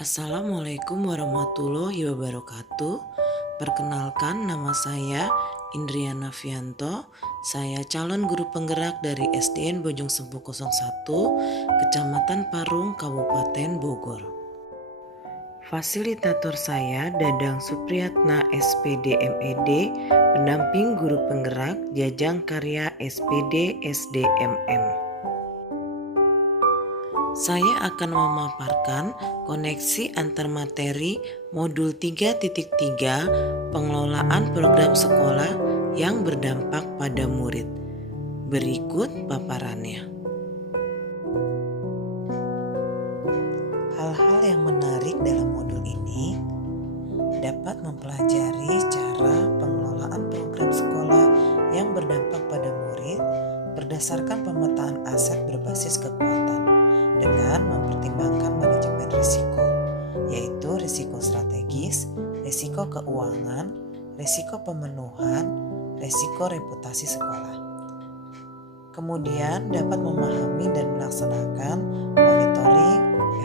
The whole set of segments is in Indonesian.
Assalamualaikum warahmatullahi wabarakatuh. Perkenalkan, nama saya Indriana Fianto. Saya calon guru penggerak dari SDN Bojong Sempu 01, Kecamatan Parung, Kabupaten Bogor. Fasilitator saya Dadang Supriyatna SPD MED, pendamping guru penggerak Jajang Karya SPD SDMM. Saya akan memaparkan koneksi antar materi modul 3.3 pengelolaan program sekolah yang berdampak pada murid. Berikut paparannya. Hal-hal yang menarik dalam modul ini dapat mempelajari cara pengelolaan program sekolah yang berdampak pada murid berdasarkan pemetaan aset berbasis kekuatan dengan mempertimbangkan manajemen risiko, yaitu risiko strategis, risiko keuangan, risiko pemenuhan, risiko reputasi sekolah. Kemudian dapat memahami dan melaksanakan monitoring,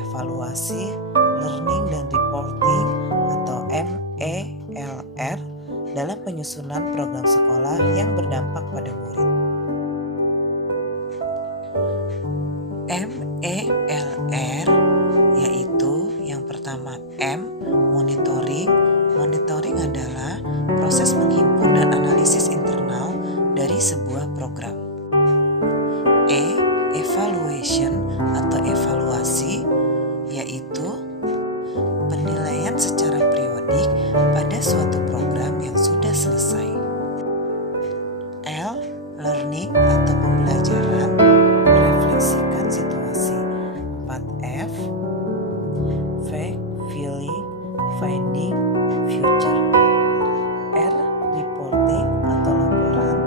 evaluasi, learning dan reporting atau MELR dalam penyusunan program sekolah yang berdampak pada murid. MELR yaitu yang pertama monitoring. Monitoring adalah proses menghimpun dan analisis internal dari sebuah program. Evaluation atau evaluasi yaitu penilaian secara periodik pada suatu program yang sudah selesai. Learning atau pembelajaran merefleksikan situasi. 4F, fact, feeling, finding, future. Reporting atau laporan,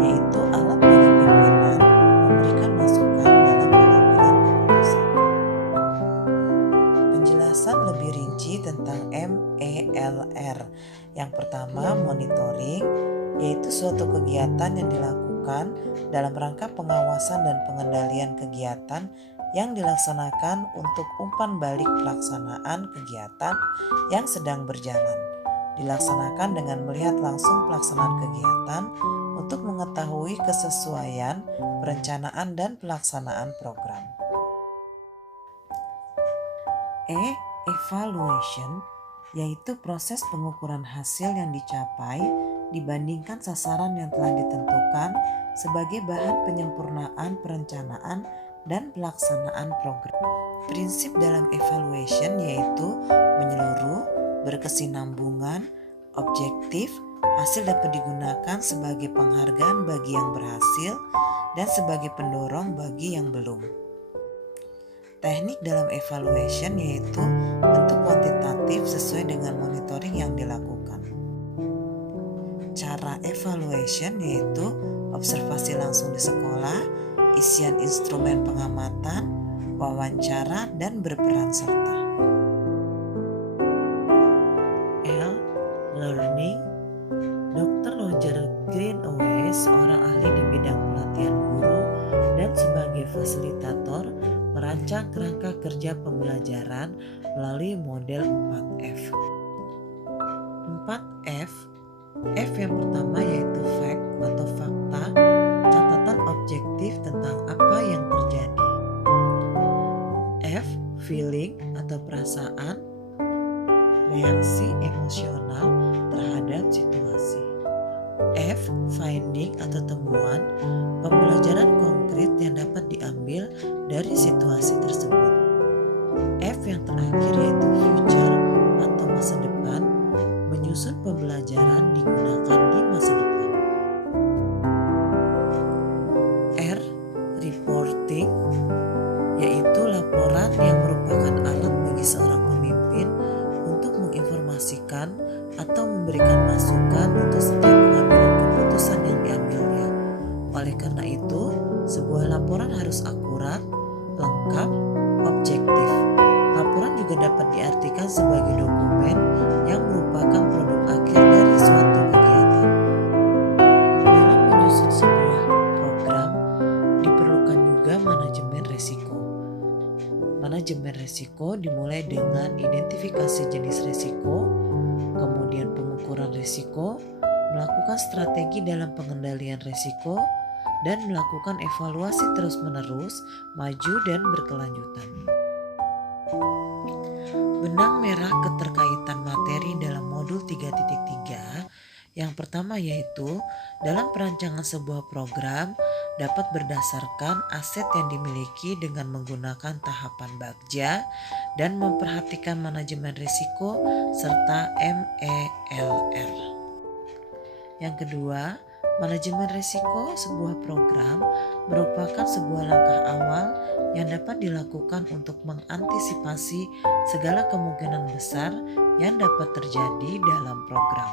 yaitu alat bagi pimpinan memberikan masukan dalam pengambilan keputusan. Penjelasan lebih rinci tentang MELR. Yang pertama, monitoring, yaitu suatu kegiatan yang dilakukan dalam rangka pengawasan dan pengendalian kegiatan yang dilaksanakan untuk umpan balik pelaksanaan kegiatan yang sedang berjalan. Dilaksanakan dengan melihat langsung pelaksanaan kegiatan untuk mengetahui kesesuaian perencanaan dan pelaksanaan program. Evaluation yaitu proses pengukuran hasil yang dicapai dibandingkan sasaran yang telah ditentukan sebagai bahan penyempurnaan perencanaan dan pelaksanaan program. Prinsip dalam evaluation yaitu menyeluruh, berkesinambungan, objektif, hasil dapat digunakan sebagai penghargaan bagi yang berhasil dan sebagai pendorong bagi yang belum. Teknik dalam evaluation yaitu bentuk kuantitatif sesuai dengan monitoring yang dilakukan. Cara evaluation yaitu observasi langsung di sekolah, isian instrumen pengamatan, wawancara, dan berperan serta. Learning. Dr. Roger Greenaway, seorang ahli di bidang pelatihan guru dan sebagai fasilitator, merancang kerangka kerja pembelajaran melalui model 4F. 4F. F yang pertama yaitu fact atau fakta, catatan objektif tentang apa yang terjadi. F. Feeling atau perasaan, reaksi emosional terhadap situasi. F. Finding atau temuan, pembelajaran konkret yang dapat diambil dari situasi tersebut. F yang terakhir yaitu future atau masa depan, menyusun pembelajaran digunakan di masa depan. R. Reporting yaitu laporan yang merupakan alat bagi seorang pemimpin untuk menginformasikan atau memberikan masukan untuk setiap pengambilan keputusan yang diambilnya. Oleh karena itu, sebuah laporan harus akurat, lengkap, objektif. Laporan juga dapat diartikan sebagai dokumen yang merupakan produk akhir dari suatu kegiatan. Dalam menyusun sebuah program, diperlukan juga manajemen risiko. Manajemen risiko dimulai dengan mengidentifikasi jenis risiko, kemudian pengukuran risiko, melakukan strategi dalam pengendalian risiko, dan melakukan evaluasi terus-menerus, maju dan berkelanjutan. Benang merah keterkaitan materi dalam modul 3.3 yang pertama yaitu dalam perancangan sebuah program dapat berdasarkan aset yang dimiliki dengan menggunakan tahapan Bagja dan memperhatikan manajemen risiko serta MELR. Yang kedua, manajemen risiko sebuah program merupakan sebuah langkah awal yang dapat dilakukan untuk mengantisipasi segala kemungkinan besar yang dapat terjadi dalam program.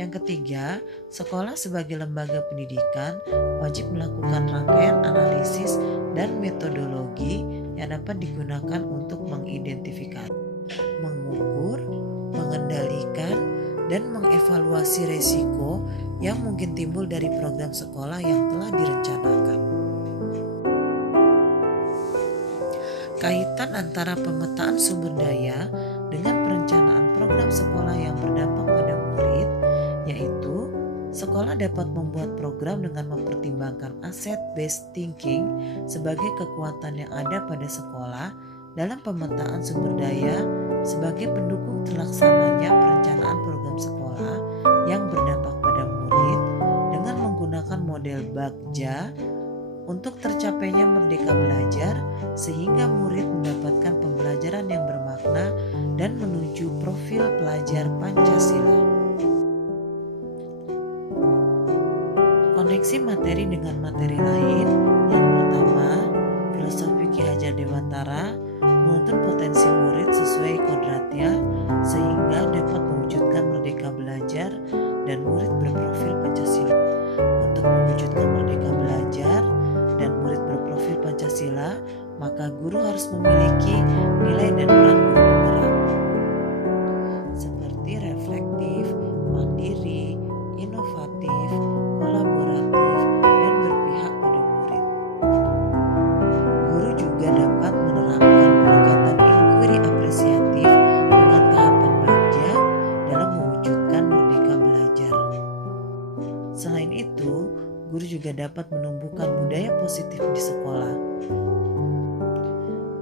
Yang ketiga, sekolah sebagai lembaga pendidikan wajib melakukan rangkaian analisis dan metodologi yang dapat digunakan untuk mengidentifikasi, mengukur, mengendalikan, dan mengevaluasi risiko yang mungkin timbul dari program sekolah yang telah direncanakan. Kaitan antara pemetaan sumber daya dengan perencanaan program sekolah yang berdampak pada murid, yaitu sekolah dapat membuat program dengan mempertimbangkan asset-based thinking sebagai kekuatan yang ada pada sekolah dalam pemetaan sumber daya sebagai pendukung terlaksananya perencanaan program sekolah yang berdampak pada murid dengan menggunakan model Bagja untuk tercapainya merdeka belajar sehingga murid mendapatkan pembelajaran yang bermakna dan menuju profil pelajar Pancasila. Koneksi materi dengan materi lain. Yang pertama, filosofi Ki Hajar Dewantara menuntun potensi murid sesuai kodratnya sehingga dapat mewujudkan merdeka belajar dan murid berprofil Pancasila. Untuk mewujudkan merdeka belajar dan murid berprofil Pancasila, maka guru harus memiliki nilai dan peran guru penggerak seperti reflektif, mandiri, inovatif, kolaboratif, dan berpihak pada murid. Guru juga dapat menerapkan pendekatan inquiry apresiatif dengan tahapan Bagja dalam mewujudkan merdeka belajar. Selain itu, guru juga dapat menumbuhkan budaya positif di sekolah.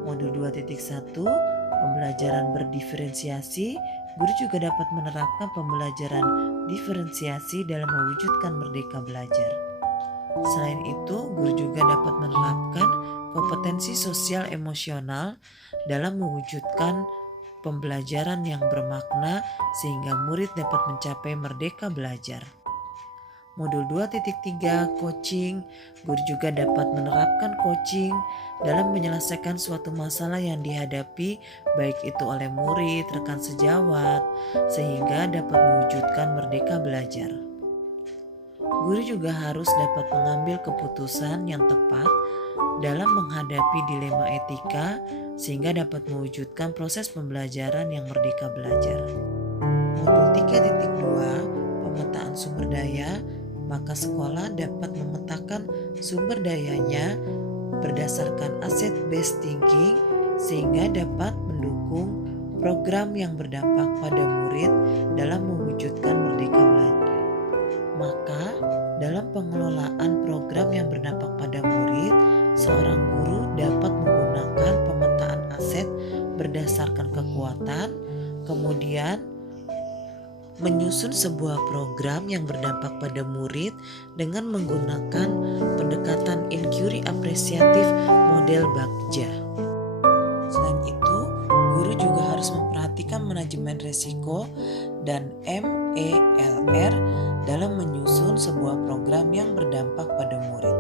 Modul 2.1, pembelajaran berdiferensiasi, guru juga dapat menerapkan pembelajaran diferensiasi dalam mewujudkan merdeka belajar. Selain itu, guru juga dapat menerapkan kompetensi sosial emosional dalam mewujudkan pembelajaran yang bermakna sehingga murid dapat mencapai merdeka belajar. Modul 2.3 coaching, guru juga dapat menerapkan coaching dalam menyelesaikan suatu masalah yang dihadapi baik itu oleh murid, rekan sejawat, sehingga dapat mewujudkan merdeka belajar. Guru juga harus dapat mengambil keputusan yang tepat dalam menghadapi dilema etika sehingga dapat mewujudkan proses pembelajaran yang merdeka belajar. Modul 3.2 pemetaan sumber daya, maka sekolah dapat memetakan sumber dayanya berdasarkan asset-based thinking sehingga dapat mendukung program yang berdampak pada murid dalam mewujudkan merdeka belajar. Maka dalam pengelolaan program yang berdampak pada murid, seorang guru dapat menggunakan pemetaan aset berdasarkan kekuatan, kemudian menyusun sebuah program yang berdampak pada murid dengan menggunakan pendekatan inquiry apresiatif model Bagja. Selain itu, guru juga harus memperhatikan manajemen risiko dan MELR dalam menyusun sebuah program yang berdampak pada murid.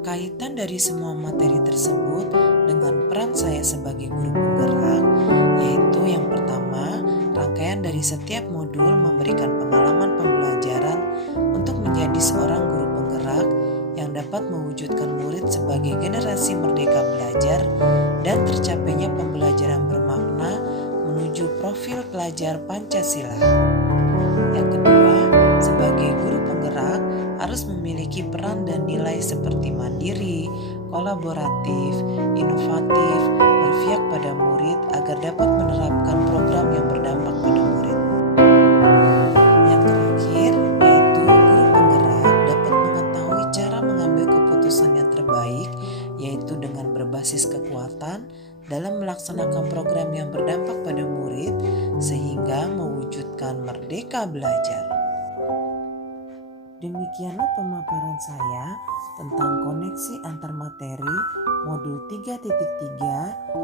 Kaitan dari semua materi tersebut dengan peran saya sebagai guru penggerak, yaitu yang pertama, rangkaian dari setiap modul memberikan pengalaman pembelajaran untuk menjadi seorang guru penggerak yang dapat mewujudkan murid sebagai generasi merdeka belajar dan tercapainya pembelajaran bermakna menuju profil pelajar Pancasila. Yang kedua, sebagai guru penggerak harus memiliki peran dan nilai seperti mandiri, kolaboratif, inovatif, berpihak pada murid agar dapat menerapkan program yang berdampak pada murid. Yang terakhir, yaitu guru penggerak dapat mengetahui cara mengambil keputusan yang terbaik, yaitu dengan berbasis kekuatan dalam melaksanakan program yang berdampak pada murid sehingga mewujudkan merdeka belajar. Demikianlah pemaparan saya tentang koneksi antar materi modul 3.3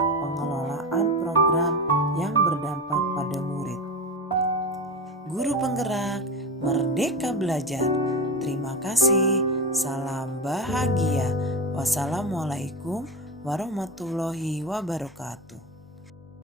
pengelolaan program yang berdampak pada murid. Guru penggerak, merdeka belajar. Terima kasih. Salam bahagia. Wassalamualaikum warahmatullahi wabarakatuh.